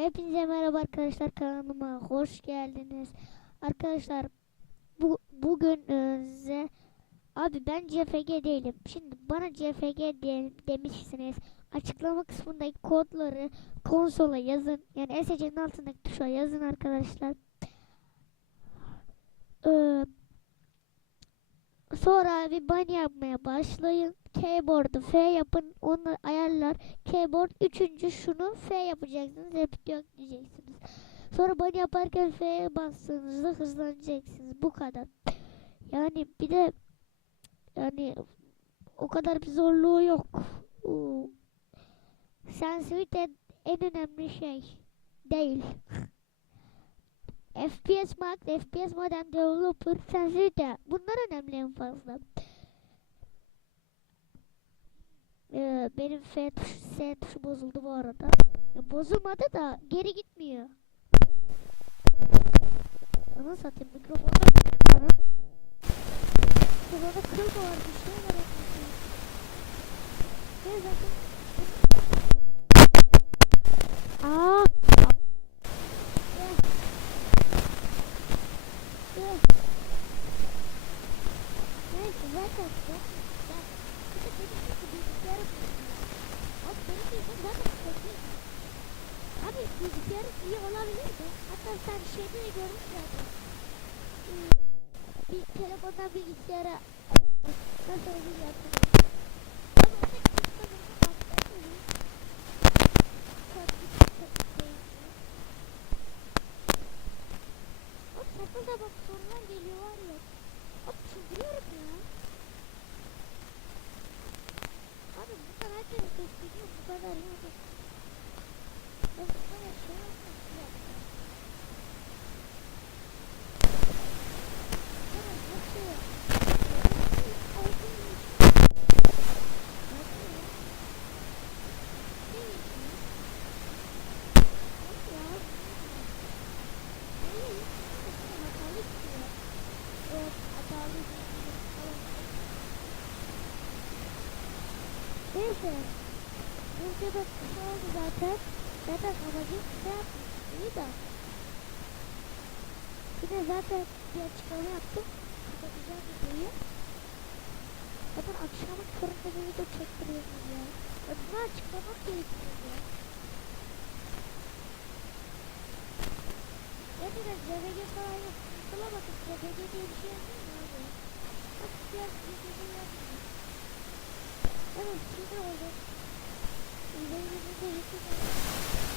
Hepinize merhaba arkadaşlar, kanalıma hoş geldiniz. Arkadaşlar bugün size abi ben CFG değilim. Şimdi bana CFG demişsiniz. Açıklama kısmındaki kodları konsola yazın. Yani SC'nin altındaki tuşa yazın arkadaşlar. Eee, Sonra bir ban yapmaya başlayın. Keyboard'u F yapın. Onu ayarlar. Keyboard üçüncü şunu F yapacaksınız. Repeat yok diyeceksiniz. Sonra ban yaparken F'ye bastığınızda hızlanacaksınız. Bu kadar. Yani bir de yani o kadar bir zorluğu yok. Sensitivite en önemli şey değil. FPS Max, FPS Modern Developer, sensitivite. Bunlar önemli en fazla. Benim F tuşu, S tuşu bozuldu bu arada. Bozulmadı da geri gitmiyor. Ana satayım mikrofonda. Ana. Mikrofonda kırılma var, bir şey var. Ne zaten. Aaa. Neyse zaten. Abi bilgisayarım iyi olabilir mi? Hatta sen şeyde de görmüşlerdi. Bir telefondan bilgisayara nasıl olur yaptım. Ama orada kısmını baktım. Hop sakın da bak sorular geliyor var ya. Hop çıldırıyorum ya. Abi bu kadar herkes gösteriyor, bu kadar yok. Ben bu kadar şey yapmak ya. Neyse. Burada da kısa oldu zaten. Zaten amacım kısa yapmak. İyi de. Bir de zaten bir açıklama yaptım. Kapatacağım videoyu. Zaten akşamın köründe bir video çektiriyorsunuz ya. Ya bunu açıklamak gerekiyor ya. Gerçekten CVG falan yok. Kula bakın CVG diye bir şey yazmıyor mu abi? Bak diğer CVG yazmıyor. Evet sinir oldum. İzlediğiniz için teşekkür ederim.